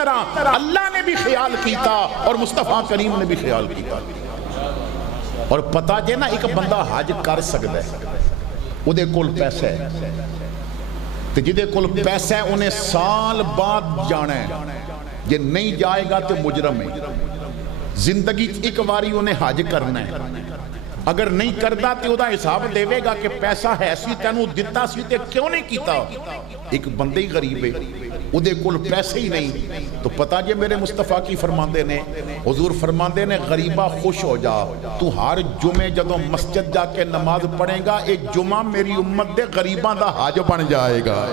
طرح اللہ نے بھی خیال کیتا اور مصطفیٰ کریم نے بھی خیال کیتا. اور پتا جے نا ایک بندہ حج کر سکتا ہے او دے کول پیسہ ہے تے جدے کول پیسہ ہے انہیں سال بعد جانا ہے, جے نہیں جائے گا تو مجرم ہے. زندگی ایک باری انہیں حج کرنا ہے, اگر نہیں کردا تے اودا حساب دیوے گا کہ پیسہ ہے سی تینوں دتا سی تے کیوں نہیں کیتا. ایک بندے ہی غریب ہے او دے کول پیسے ہی نہیں, تو پتہ جے میرے مصطفیٰ کی فرماندے نے, حضور فرماندے نے غریبہ خوش ہو جا, تو ہر جمعے جدوں مسجد جا کے نماز پڑھے گا ایک جمعہ میری امت دے غریباں دا حج بن جائے گا.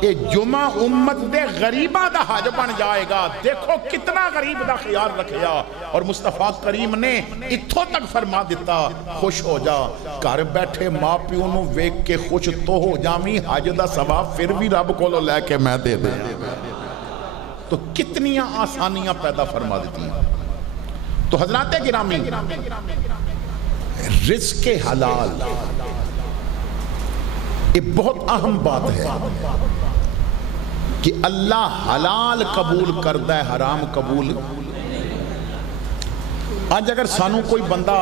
اے جمعہ امت دے غریبہ دا حج بن جائے گا. دیکھو کتنا غریب دا خیال رکھیا, اور مصطفیٰ کریم نے اتھوں تک فرما دیتا خوش ہو جا. گھر بیٹھے ماں پیو نو ویکھ کے خوش تو ہو جاویں, حج دا ثواب پھر بھی رب کولو لے کے میں دے دے. تو کتنی آسانیاں پیدا فرما دیتی ہیں. تو حضرات گرامی, رزق حلال یہ بہت اہم بات ہے کہ اللہ حلال قبول کردہ ہے, حرام قبول. آج اگر سانو کوئی بندہ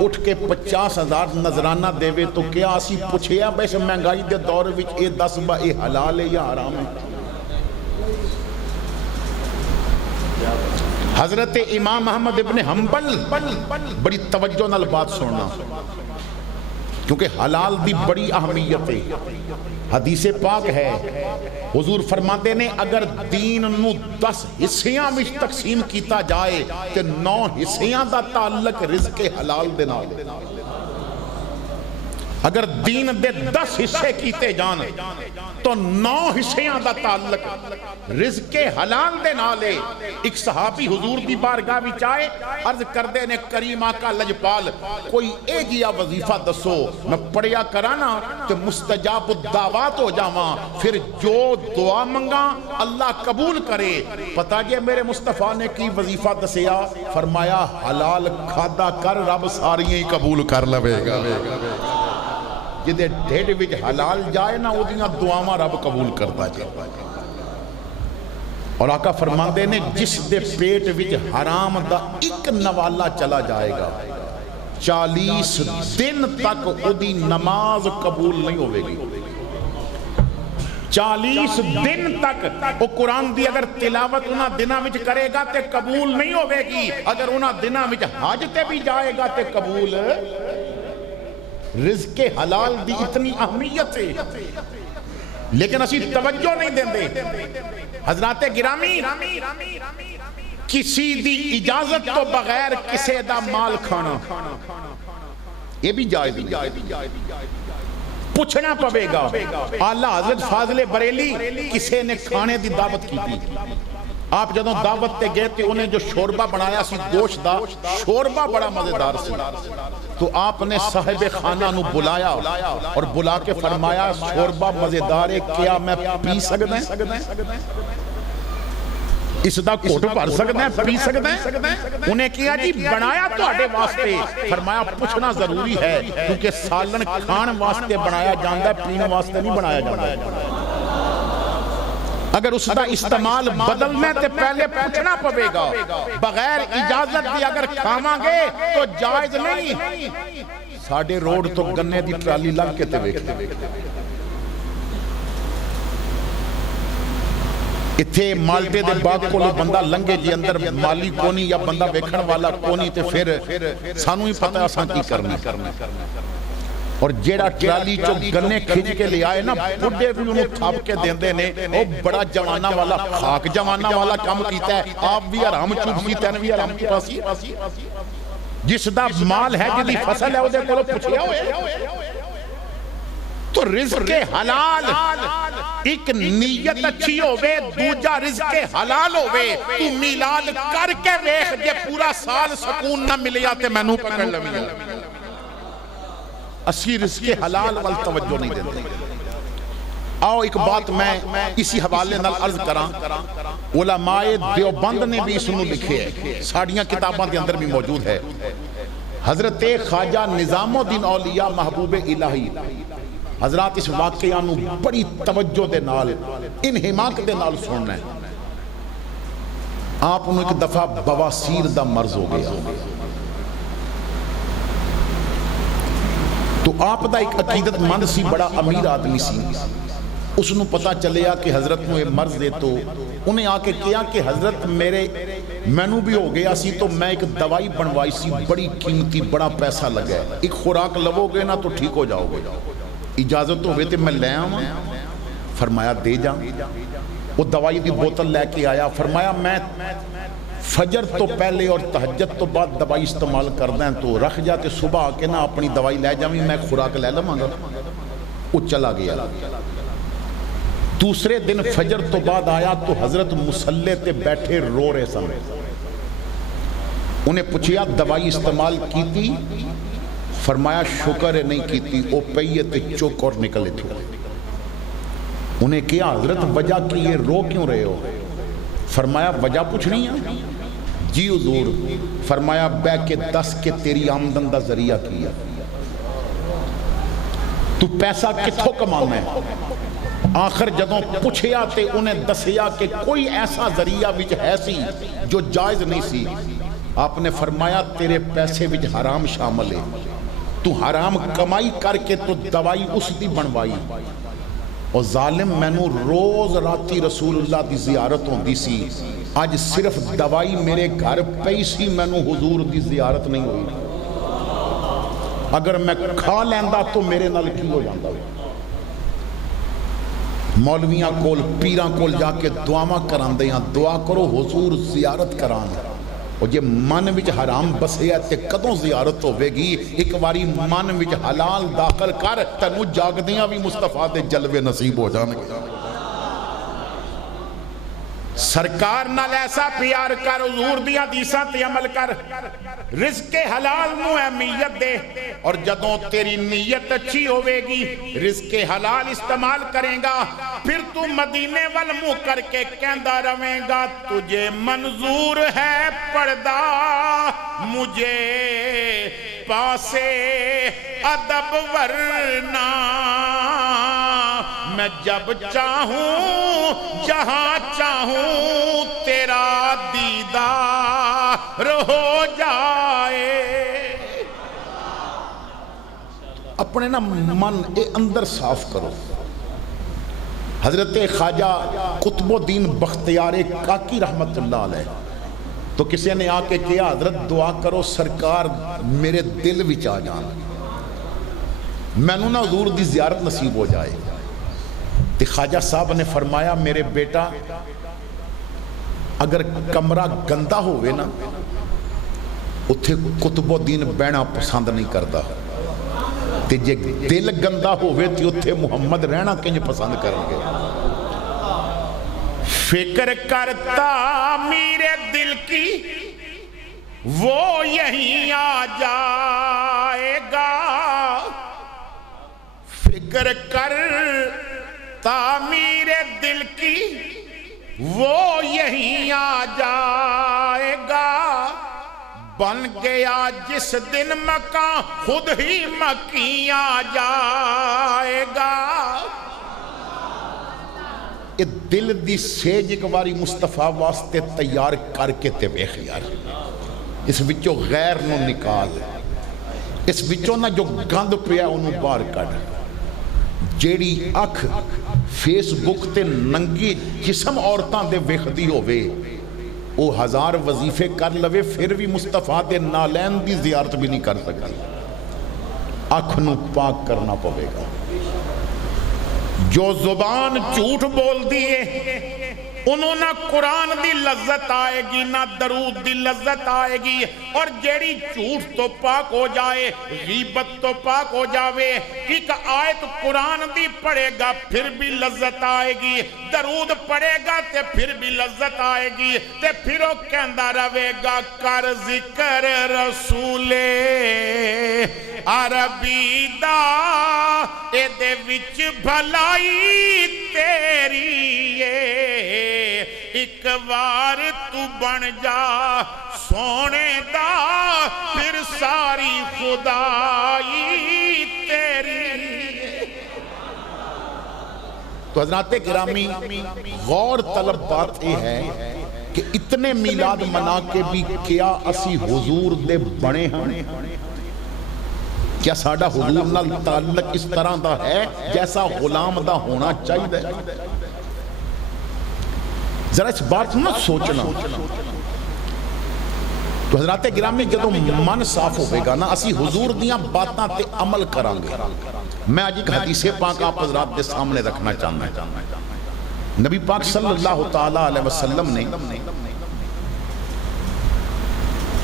اٹھ کے 50,000 نظرانہ دے وے تو کیا اسی پوچھے یا بیش مہنگائی دے دور وچ اے دس با اے حلال ہے یا حرام ہے. حضرت امام احمد ابن حنبل بڑی توجہ نال بات سننا, کیونکہ حلال دی بڑی اہمیت ہے. حدیث پاک ہے, حضور فرماتے نے اگر دین نو 10 حصیاں وچ تقسیم کیتا جائے تے 9 حصیاں دا تعلق رزق حلال دے نال. اگر دین دے 10 حصے کیتے جان تو 9 حصیاں دا تعلق رزق حلال دے نالے. ایک صحابی حضور دی بارگاہ وچ آئے, عرض کردے نے کریم آقا لجپال کوئی ایک یا وظیفہ دسو میں پڑھیا کرانا تے مستجاب الدعوات ہو جاواں, پھر جو دعا منگا اللہ قبول کرے. پتہ جے میرے مصطفیٰ نے کی وظیفہ دسیا, فرمایا حلال کھادا کر رب ساریاں ہی قبول کر لوے گا. جدے ڈھیڈ وچ حلال جائے نا او دیاں دعاواں رب قبول کرتا جائے. اور آقا فرماندے نے جس دے پیٹ وچ حرام دا ایک نوالا چلا جائے گا 40 دن تک او دی نماز قبول نہیں ہوئے گی. 40 دن تک وہ قرآن دی اگر تلاوت انہاں دنوں وچ کرے گا تے قبول نہیں ہوئے گی, اگر انہاں دنوں وچ حج تے بھی جائے گا تے قبول. رزق حلال دی اتنی اہمیت ہے لیکن اسی توجہ نہیں دیں دے. حضرات گرامی, کسی دی اجازت تو بغیر کسے دا مال کھانا یہ بھی جائز نہیں, پوچھنا پڑے گا. اعلیٰ حضرت فاضل بریلی کسے نے کھانے دی دعوت کی تھی, آپ جدوں دعوت تے گئے تھے انہیں جو شوربہ بنایا سی گوشت دا, شوربہ بڑا مزیدار سی, تو آپ نے صاحب خانہ نو بلایا اور بلا کے فرمایا شوربہ مزیدار ہے, کیا میں پی سکتا ہے, اس دا کوٹ پڑھ سکتا ہے, پی سکتا ہے. انہیں کیا جی بنایا تو آٹے واسطے, فرمایا پوچھنا ضروری ہے کیونکہ سالن کھان واسطے بنایا جاندہ ہے, پینے واسطے نہیں بنایا جاندہ ہے. اگر اس دا استعمال بدلنے تے پہلے پوچھنا پڑے گا. بغیر اجازت دی اگر کھاواں گے تو جائز نہیں. ساڑھے روڈ تو گنے دی ٹرالی لگ کے تے ویکھتے, اتھے مالٹے دے باغ کو لو بندہ لنگے جی اندر مالی کونی یا بندہ ویکھن والا کونی تے پھر سانو ہی پتہ آسان کی کرنا. اور جیڑا ٹرالی چو گنے کھج کے لے آئے نا بڑھے بھی انہوں تھاپ کے دیندے نے, وہ بڑا جوانہ والا خاک جوانہ والا کام کیتا ہے. آپ بھی حرام چوب سی تین بھی حرام کی پاسی, جس دا مال ہے جدی فصل ہے وہ دے کولو پوچھیا ہوئے. تو رزق حلال ایک نیت اچھی ہوئے, دوجا رزق حلال ہوئے. تو میلاد کر کے ویخ جے پورا سال سکون نہ ملیا تے میں نو پکڑ لویا. اسی رزق حلال وال توجہ نہیں دیتے. آؤ ایک بات میں اسی حوالے نال عرض کران, علماء دیوبند نے بھی اسنو لکھے ہے, ساڑیاں کتاباں کے اندر بھی موجود ہے. حضرت خواجہ نظام الدین اولیاء محبوب الہی حضرات اس واقعہ نو بڑی توجہ دے نال انہماک دے نال سننا ہے. آپ انہوں ایک دفعہ بواسیر دا مرض ہو گیا تو آپ دا ایک عقیدت مند سی, بڑا امیر آدمی سی. اس نو پتا چلیا کہ حضرت نو یہ مرض دے تو انہیں آ کے کیا کہ حضرت مینو بھی ہو گیا سی تو میں ایک دوائی بنوائی سی بڑی قیمتی, بڑا پیسہ لگا ہے, ایک خوراک لو گے نا تو ٹھیک ہو جاؤ گے, اجازت ہوئے تو میں لے آؤں. فرمایا دے جا. وہ دوائی دی بوتل لے کے آیا. فرمایا میں فجر تو پہلے اور تہجد تو بعد دوائی استعمال کرنا ہے تو رکھ جاتے, صبح آ کے نا اپنی دوائی لے جاویں, میں خوراک لے لوں گا. وہ چلا گیا. دوسرے دن فجر تو بعد آیا تو حضرت مصلی تے بیٹھے رو رہے سن. انہیں پوچھیا دوائی استعمال کی تھی؟ فرمایا شکر ہے نہیں کی تھی, وہ پئیے تے چوک اور نکلے تھے. انہیں کیا حضرت وجہ کی یہ رو کیوں رہے ہو؟ فرمایا وجہ پوچھ رہی ہیں؟ جی حضور. فرمایا بے کے دس کے تیری آمدن دا ذریعہ کیا, تو پیسہ کتھوں کمانا ہے؟ آخر جدوں پوچھیا تے انہیں دسیا کہ کوئی ایسا ذریعہ وچ ہے سی جو جائز نہیں سی. آپ نے فرمایا تیرے پیسے وچ حرام شامل ہے, تو حرام کمائی کر کے تو دوائی اس دی بنوائی. اور ظالم مینو روز راتی رسول اللہ دی زیارت ہوندی سی, آج صرف دوائی میرے گھر پئی سی, مینو حضور دی زیارت نہیں ہوئی. اگر میں کھا لیندا تو میرے نال کی ہو جاندا. مولویاں کول پیراں کول جا کے دعاواں کراندے ہیں, دعا کرو حضور زیارت کران. اور جے من وچ حرام بسیا تے کدوں زیارت ہوے گی؟ ایک واری من وچ حلال داخل کر, تینوں جاگدیاں بھی مصطفیٰ دے جلوے نصیب ہو جان گے. سرکار نال ایسا پیار کر, حضور دی حدیثاں تے عمل کر, رزق حلال نو اہمیت دے, اور جدوں تیری نیت اچھی ہوے گی رزق حلال استعمال کریں گا, پھر تو مدینے وال منہ کر کے کہندا رہیں گا تجھے منظور ہے پردہ, مجھے پاسے ادب ورنہ میں جب چاہوں جہاں چاہوں تیرا دیدار ہو جائے. اپنے نا من اے اندر صاف کرو. حضرت خواجہ قطب الدین بختیار کاکی رحمت اللہ علیہ تو کسی نے آ کے کیا حضرت دعا کرو سرکار میرے دل وچ آ جان, مینوں نا حضور دی زیارت نصیب ہو جائے. تے خواجہ صاحب نے فرمایا میرے بیٹا اگر کمرہ گندہ ہوئے نا اتھے قطب الدین بہنا پسند نہیں کرتا, تے جے دل گندہ ہوئے تے اتھے محمد رہنا کنج پسند کریں گے. فکر کرتا میرے دل کی وہ یہیں آ جائے گا, فکر کرتا میرے دل کی وہ یہیں آ جائے گا, بن گیا جس دن مکان خود ہی مکی آ جائے گا. یہ دل دی سیج ایک باری مصطفیٰ واسطے تیار کر کے تے ویکھ یار, اس وچوں غیر نو نکال, اس وچوں نہ جو گند پیا انہوں باہر کڈ. جیڑی اکھ فیس بک تے ننگی جسم عورتاں دے ویکھدی ہووے وہ ہزار وظیفے کر لوے پھر بھی مصطفیٰ دے نالین دی زیارت بھی نہیں کر سکتی. اکھ نو پاک کرنا پوے گا. جو زبان جھوٹ بول دیے انہوں نہ قرآن دی لذت آئے گی نہ درود دی لذت آئے گی, اور جیڑی جھوٹ تو پاک ہو جائے غیبت تو پاک ہو جاوے, ایک آیت قرآن دی پڑھے گا پھر بھی لذت آئے گی, درود پڑھے گا تے پھر بھی لذت آئے گی, تے پھر وہ کہندا رہے گا کر ذکر رسول عربی دا اے دے وچ بھلائی تیری ہے, ایک بار تو بن جا سونے دا پھر ساری خدائی تیری. تو حضرات گرامی غور طلب بات یہ ہے کہ اتنے میلاد منا کے بھی کیا اسی حضور دے بنے ہیں؟ کیا ساڑھا حضور نال تعلق اس طرح دا ہے جیسا غلام دا ہونا چاہیے؟ ذرا اس بات نہ سوچنا. تو حضرات گرامی جدو من صاف ہوئے گا نا اسی حضور دیاں باتاں تے عمل کرانگے. میں آج ایک حدیث پاک آپ حضرات دے سامنے رکھنا چاہنا ہے. نبی پاک صلی اللہ تعالیٰ علیہ وسلم نے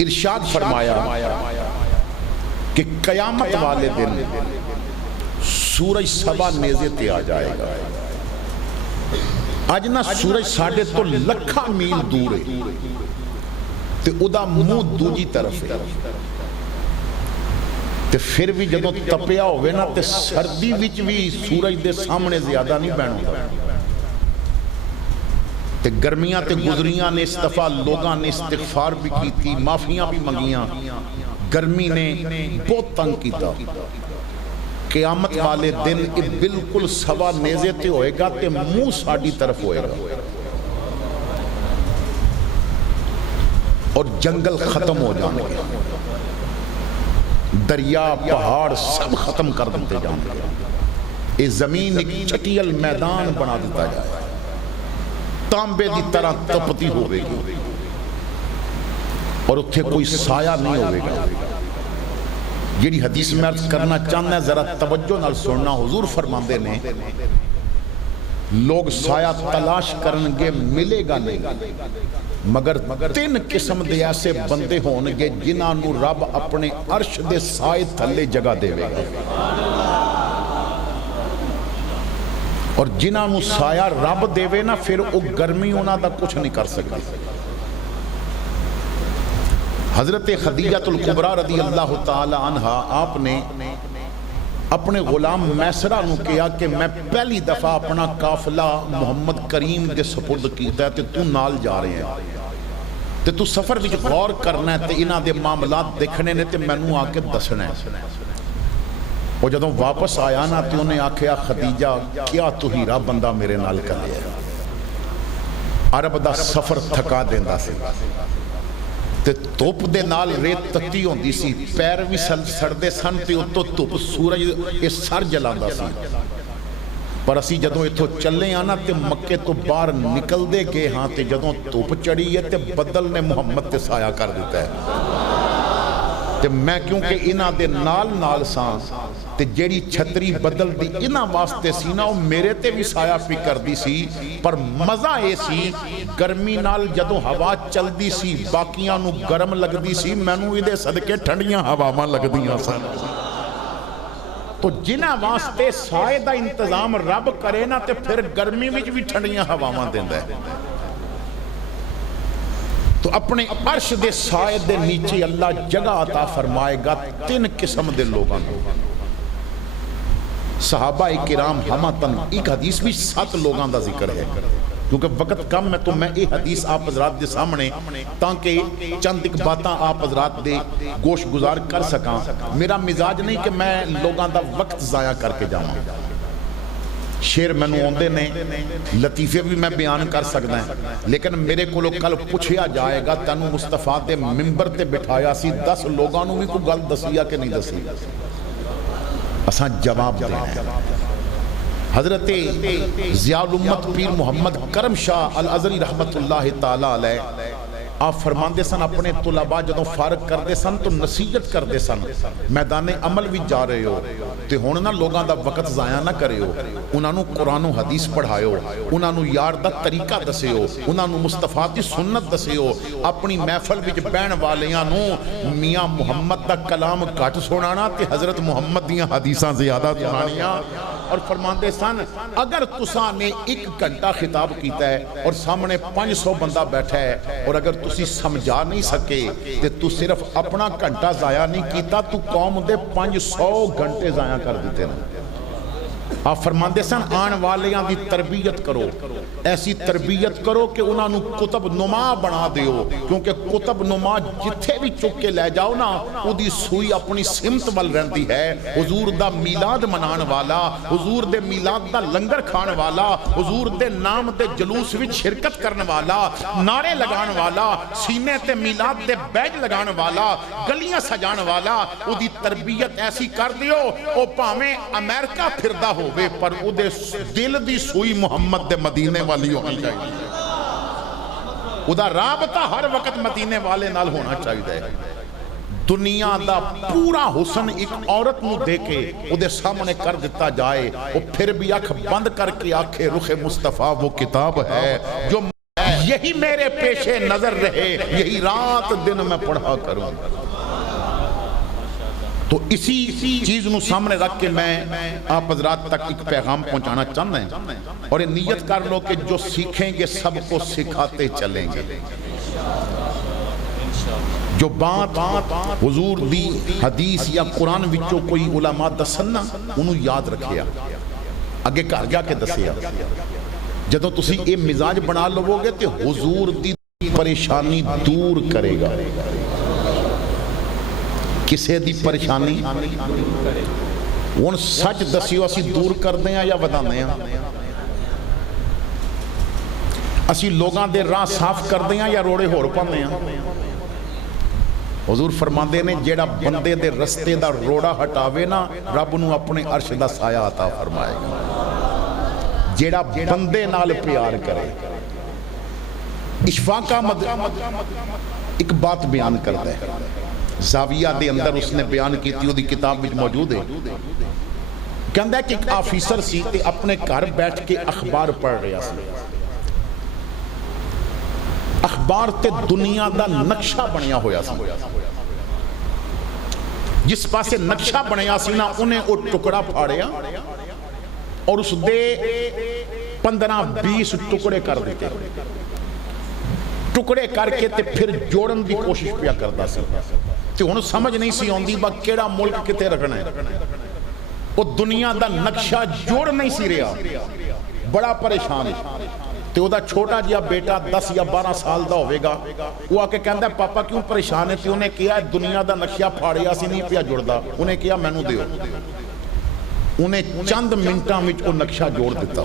ارشاد فرمایا کہ قیامت والے دن سورج سبا نیزے تے آ جائے گا. آج نا سورج ساڑھے تو لکھا میل دور ہے تے ادا منہ دوجی طرف ہے تے پھر بھی جدو تپیا ہوئے نا تے سردی وچ بھی سورج دے سامنے زیادہ نہیں بہنوں. تے گرمیاں تے گزریاں نے اس دفعہ لوگاں نے استغفار بھی کی تھی, معافیاں بھی منگیاں. گرمی نے بہت تنگ کیتا. قیامت والے دن بالکل سوا نیزے تے ہوئے گا تے منہ ساڑی طرف ہوئے گا اور جنگل ختم ہو جانے گا, دریا پہاڑ سب ختم کر دیتے جانے گا. یہ زمین ایک چٹیل میدان بنا دیتا جائے, تانبے دی طرح تپتی ہوئے گی اور اتھے کوئی سایہ نہیں ہوئے گا. جیڑی حدیث میں عرض کرنا چاہنا ہے ذرا توجہ نال سننا. حضور فرماندے نے لوگ سایہ تلاش کرنگے ملے گا نہیں, مگر 3 قسم دے ایسے بندے ہونگے جنہاں نو رب اپنے عرش دے سائے تھلے جگہ دے گا, اور جنہاں نو سایہ رب دے نا پھر او گرمی انہاں دا کچھ نہیں کر سکتی. حضرت خدیجہ الکبریٰ رضی اللہ تعالی عنہ آپ نے اپنے غلام میسرہ نو کیا کہ میں پہلی دفعہ اپنا قافلہ محمد کریم دے سپرد کیتا ہے تے تو نال جا رہے ہیں تے تو سفر وچ غور کرنا ہے تے انہاں دے معاملات دیکھنے نے تے میں نو آ کے دسنا ہے. وہ جدوں واپس آیا نا تے انہیں آکھیا خدیجہ کیا تو ہیرا بندہ میرے نال کر لیا. عرب دا سفر تھکا دیندا سی تے توپ دے نال ریت تتی ہوندی سی, پیر بھی سڑدے سن تے اتو توپ سورج اس سر جلاندا سی. پر اسی جدوں اتھو چلے آنا تے مکے تو باہر نکل دے گئے ہاں تے جدوں توپ چڑھی ہے تے بدل نے محمد تے سایہ کر دیتا ہے. تے میں کیونکہ انہاں دے نال سان تے جیڑی چھتری بدل دی انہاں واسطے سی نا وہ میرے تے بھی سایہ پی کر دی سی. پر مزہ اے سی گرمی نال جدوں ہوا چل دی سی باقیاں نو گرم لگ دی سی, میں نو ادھے صدقے ٹھنڈیاں ہواواں لگ دیاں سن. تو جنہ واسطے سائے دا انتظام رب کرے نا تے پھر گرمی وچ بھی ٹھنڈیاں ہواواں دیندا ہے. تو اپنے عرش دے سائے دے نیچے اللہ جگہ عطا فرمائے گا 3 قسم دے لوگاں کو. صحابہ کرام ہماتن ایک حدیث بھی 7 لوگاں دا ذکر ہے, کیونکہ وقت کم ہے تو میں ایک حدیث آپ حضرات دے سامنے تاکہ چند ایک باتاں آپ حضرات دے گوش گزار کر سکاں. میرا مزاج نہیں کہ میں لوگاں دا وقت ضائع کر کے جاؤں. شیر میں نو ہوندے نے, لطیفے بھی میں بیان کر سکتا ہے, لیکن میرے کو کل پوچھیا جائے گا تنو مصطفیٰ دے ممبر تے بٹھایا سی 10 لوگاں نو بھی کوئی گل دسیا کہ نہیں دسی, اساں جواب دینا ہے. حضرت ضیاء الامت پیر محمد کرم شاہ الازری رحمت اللہ تعالیٰ علیہ آپ فرماندے سن اپنے طلباء جدوں فارغ کر دے سن تو نصیحت کر دے سن, میدان عمل بھی جا رہے ہو تے ہون نہ لوگاں دا وقت ضائع نہ کرے ہو, انہاں نو قرآن و حدیث پڑھائے ہو, انہاں نو یار دا طریقہ دسے ہو, انہاں نو مصطفیٰ دی سنت دسے ہو. اپنی محفل وچ بہن والیاں نو میاں محمد دا کلام گھٹ سنانا تے حضرت محمد دیاں حدیثاں زیادہ سنانیاں. اور فرماندے سن اگر تساں نے 1 گھنٹہ خطاب کیتا ہے اور سامنے 500 بندہ بیٹھا ہے اور اگر تسی سمجھا نہیں سکے تے تو صرف اپنا گھنٹہ ضائع نہیں کیتا, تو قوم دے 500 گھنٹے ضائع کر دیتے ہیں. آپ فرماندے سن آن والیاں دی تربیت کرو، ایسی تربیت کرو کہ انہاں نو کتب نما بنا دیو، کیونکہ کتب نما جتھے بھی چک کے لے جاؤ نا او دی سوئی اپنی سمت ول رہندی ہے۔ حضور دا میلاد منان والا، حضور دے میلاد دا لنگر کھان والا، حضور دے نام دے جلوس وچ شرکت کرن والا، نعرے لگان والا، سینے تے میلاد دے بیج لگان والا، گلیاں سجان والا، او دی تربیت ایسی کر دیو او پاویں امریکہ پھردا ہو پر او دے دل دی سوئی محمد دے مدینے والی ہونی چاہیے، او دا رابطہ ہر وقت مدینے والے نال ہونا چاہیے۔ دنیا دا پورا حسن ایک عورت نو دے کے او دے سامنے کر دیتا جائے، او پھر بھی آنکھ بند کر کے آنکھیں رخ مصطفیٰ وہ کتاب ہے جو یہی میرے پیش نظر رہے، یہی رات دن میں پڑھا کروں۔ تو اسی چیز نو سامنے رکھ کے میں آپ حضرات تک ایک پیغام پہنچانا چاہتا ہیں، اور یہ نیت کر لو کہ جو سیکھیں گے سب کو سکھاتے چلیں گے۔ جو بات حضور دی حدیث یا قرآن وچوں کوئی علماء دسنا انہوں یاد رکھیا، اگے گھر جا کے دسیا۔ جدوں تسی اے مزاج بنا لو گے تو حضور دی پریشانی دور کرے گا۔ کسے دی پریشانی ان سچ دسیو اسی دور کر دیں یا ودانے ہیں، اسی لوگاں دے راہ صاف کر دیں یا روڑے ہور پاندے ہیں۔ حضور فرماندے نے جیڑا بندے دے رستے دا روڑا ہٹاوے نا رب نو اپنے عرش دا سایہ عطا فرمائے گا۔ جیڑا بندے نال پیار کرے، اشفاقہ ایک بات بیان کرتا ہے، زاویہ دے اندر اس نے بیان کی تھی، وہ دی کتاب میں موجود ہے۔ کہندہ ہے کہ ایک آفیسر سی تے اپنے گھر بیٹھ کے اخبار پڑھ رہا سی۔ اخبار تے دنیا دا نقشہ بنیا ہویا سی، جس پاسے نقشہ بنیا سی نا انہیں وہ ٹکڑا پھاڑیا اور اس دے 15-20 ٹکڑے کر دیتے، ٹکڑے کر کے تے پھر جوڑن دی کوشش پیا کرتا سی۔ تو انہوں سمجھ نہیں سی ہوندی با کیڑا ملک کتے رکھنا ہے، وہ دنیا دا نقشہ جوڑ نہیں سی رہا، بڑا پریشان ہے۔ تو وہ دا چھوٹا جیا بیٹا 10 یا 12 سال دا ہوئے گا، وہ آکے کہندہ ہے پاپا کیوں پریشان ہے؟ تو انہیں کیا دنیا دا نقشہ پھاڑیا سی نہیں پیا جوڑ دا، انہیں کیا میں نو دیو، انہیں چند منٹاں وچ وہ نقشہ جوڑ دیتا۔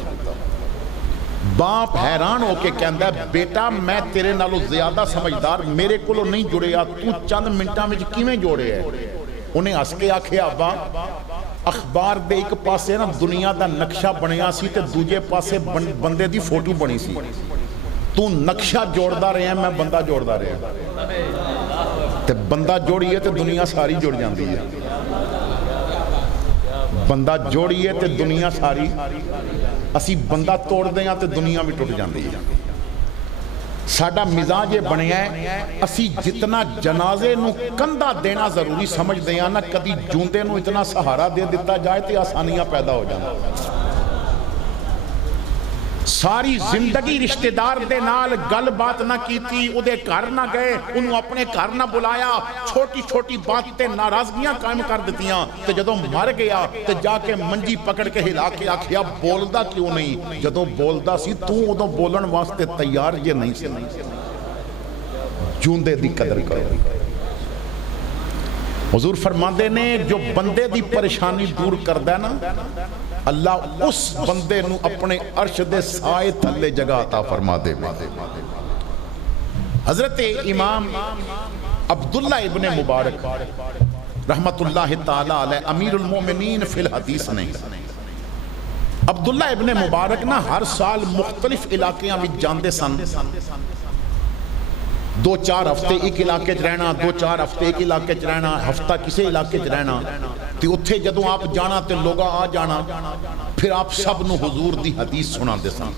باپ حیران ہو کے کہندہ ہے بیٹا میں تیرے نالو زیادہ سمجھدار میرے کولو نہیں جڑے آ، تو چند منٹاں وچ کیویں جوڑے ہے؟ انہیں ہس کے آکھے ابا اخبار دے ایک پاسے نا دنیا دا نقشہ بنیا سی تے دوجے پاسے بندے دی فوٹو بنی سی، تو نقشہ جوڑدا رہے ہیں میں بندہ جوڑدا رہے ہیں، تے بندہ جوڑیے تے دنیا ساری جڑ جاندی ہے، بندہ جوڑیے تے دنیا ساری، اسی بندہ توڑ دیں تے دنیا بھی ٹوٹ جاندی ہے۔ ساڈا مزاج یہ بنیا ہے اسی جتنا جنازے نو کندھا دینا ضروری سمجھ دیا نا کدی جوندے نو اتنا سہارا دے دیتا جائے تے آسانیاں پیدا ہو جانا۔ ساری زندگی رشتہ دار دے نال گل بات نہ کیتی، او دے گھر نہ گئے، انہوں اپنے گھر نہ بلایا، چھوٹی چھوٹی بات تے ناراضگیاں قائم کر دیتیاں، تے جدوں مر گیا تے جا کے منجی پکڑ کے ہلا کے آکھیا بولدا کیوں نہیں؟ جدوں بولدا سی تو ادوں بولن واسطے تیار یہ نہیں سی۔ جوندے دی قدر کرو۔ حضور فرماندے نے جو بندے دی پریشانی دور کردہ نا اللہ اس بندے نو اپنے عرش دے سائے تھلے جگہ عطا فرما دے۔ حضرت امام عبداللہ ابن مبارک رحمت اللہ تعالی علیہ امیر المومنین فی الحدیث نہیں، عبداللہ ابن مبارک نا ہر سال مختلف علاقیاں بھی جاندے سن، 2-4 ہفتے ایک علاقے چ رہنا، 2-4 ہفتے ایک علاقے چ رہنا، ہفتہ کسی علاقے چ رہنا، تو اتھے جدوں آپ جانا تے لوگا آ جانا، پھر آپ سب نو حضور دی حدیث سنا دے سن،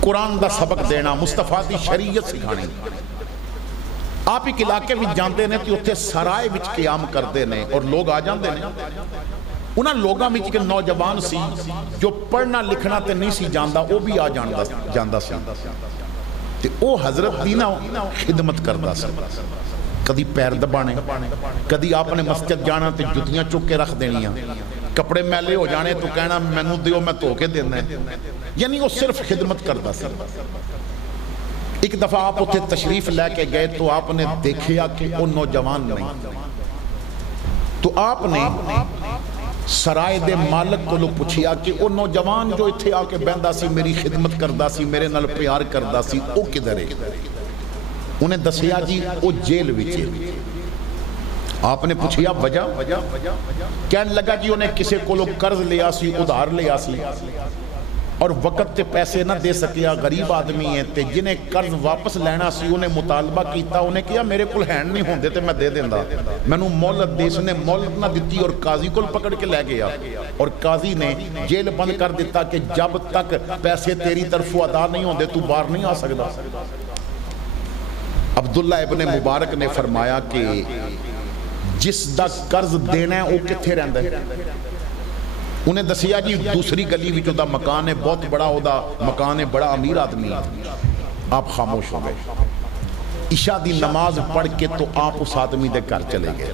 قرآن دا سبق دینا، مصطفیٰ دی شریعت سکھانی۔ آپ ایک علاقے بھی جاندے نے تو اتھے سرائے وچ قیام کردے نے اور لوگ آ جاندے نے، انہاں لوگاں وچ ایک نوجوان سی جو پڑھنا لکھنا تے نہیں سی جاندا، وہ بھی آ جاندا سی، تے او حضرت دی نا خدمت کردا سی، کدی پیر دبانے، کدی آپ نے مسجد جانا تے جتیاں چک کے رکھ دینیاں، کپڑے میلے ہو جانے تو کہنا مینوں دیو میں دھو کے دینا ہے. یعنی وہ صرف خدمت کرتا سی. ایک دفعہ آپ اتنے تشریف لے کے گئے تو آپ نے دیکھیا کہ وہ نوجوان نہیں. تو آپ نے سرائے دے مالک کو پوچھیا کہ وہ نوجوان جو اتھے آ کے بہندا سی میری خدمت کردا سی میرے نال پیار کردا سی وہ کدھر ہے؟ انہیں دسیا جی وہ جیل وچ ہے. آپ نے پوچھیا وجہ؟ کہنے لگا جی انہیں کسے کو قرض لیا سی ادھار لیا سی اور وقت تے پیسے نہ دے سکیا غریب آدمی ہیں تے جنہیں قرض واپس لینا سی انہیں مطالبہ کیتا انہیں کیا میرے کل ہینڈ نہیں ہوندے تے میں دے دیندا. میں نو مولت دے سنے مولت نہ دیتی اور قاضی کو پکڑ کے لے گیا اور قاضی نے جیل بند کر دیتا کہ جب تک پیسے تیری طرف ادا نہیں ہوندے تو باہر نہیں آ سکتا. عبداللہ ابن مبارک نے فرمایا کہ جس دا قرض دینا ہے وہ کتھے رہندا ہے؟ انہیں دسیا جی دوسری گلی وچوں دا مکان ہے بہت بڑا ہو دا مکان ہے بڑا امیر آدمی. آپ خاموش ہو گئے. عشاء دی نماز پڑھ کے تو آپ اس آدمی دے گھر چلے گئے.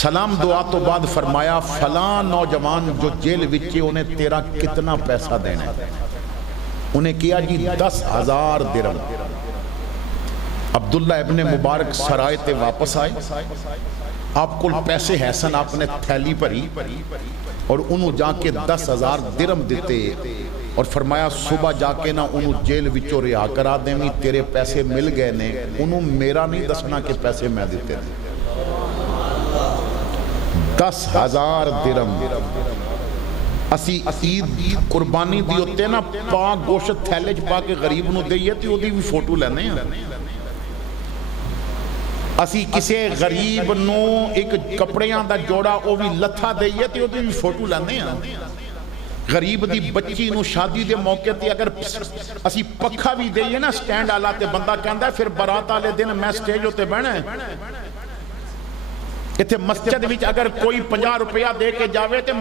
سلام دعا تو بعد فرمایا فلاں نوجوان جو جیل وچے انہیں تیرا کتنا پیسہ دینا ہے؟ انہیں کیا جی 10,000 درہم. عبداللہ ابن مبارک سرائے تے واپس آئے. آپ کو پیسے حسن آپ نے تھیلی پری اور انہوں جا کے 10,000 درہم دیتے اور فرمایا صبح جا کے نہ انہوں جیل وچوں رہا کرا دیں گی تیرے پیسے مل گئے نے. انہوں میرا نہیں دسنا کہ پیسے میں دیتے ہیں. 10,000 درہم اسی عید قربانی دی ہوتے نا پاک گوشت تھیلے پا کے غریب نو دئیے تے وہ دی بھی فوٹو لینے ہیں. اسی کسے غریب نو ایک کپڑیاں دا جوڑا وہ بھی لتھا دئیے تے وہ دی بھی فوٹو لینے ہیں. غریب دی بچی نو شادی دے موقع تے اگر اسی پکھا بھی دئیے نا سٹینڈ آلا تے بندہ کہندا ہے پھر برات آلے دن میں سٹیج ہوتے بہنا ہے. اتھے مسجد وچ اگر کوئی 50 روپیہ دے کے جاوے تے